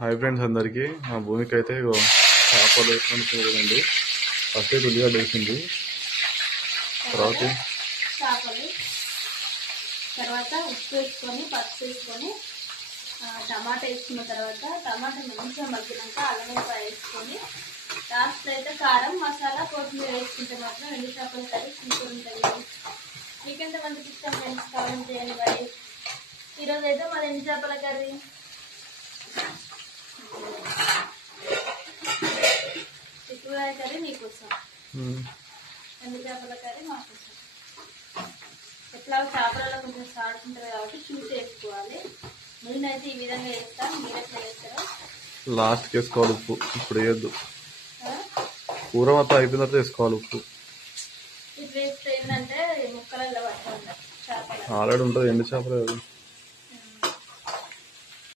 Hi friends అందరికీ. మా భూమికి అయితే చేపలు వేసుకుంటుందండి. ఫస్ట్ అయితే ఉల్లిగడ్డ వేసింది, తర్వాత ఉప్పు వేసుకొని పసుపు వేసుకొని టమాటా వేసుకున్న తర్వాత టమాటా మంచిగా మగ్గినాక అల్లం వేసుకొని లాస్ట్ అయితే కారం మసాలా కొత్తిమీర వేసుకుంటే మాత్రం ఎండు చేపల కర్రీ సూపర్ ఉంటుంది. మీకెంత మందికి ఇష్టం ఫ్రెండ్స్ కామెంట్ చేయండి. మరి ఈరోజు అయితే మన ఎండు చేపల కర్రీ చిక్కుడుకాయ కర్రీ మీకోసం, ఎండు చేపల కర్రీ మాకోసం. ఎట్లా చేపలలో కొంచెం సాడుతుంటుంది కాబట్టి చూసి వేసుకోవాలి. నేనైతే ఈ విధంగా వేస్తాను, మీరు ఎట్లా వేస్తారో లాస్ట్కి వేసుకోవాలి ఉప్పు. ఇప్పుడు వేయద్దు, కూర మొత్తం అయిపోయిన తర్వాత వేసుకోవాలి ఉప్పు. ఇప్పుడు వేస్తే ఏంటంటే ముక్కలలో పట్టాలి చేపలు. ఆల్రెడీ ఉంటుంది ఎండు చేపలు.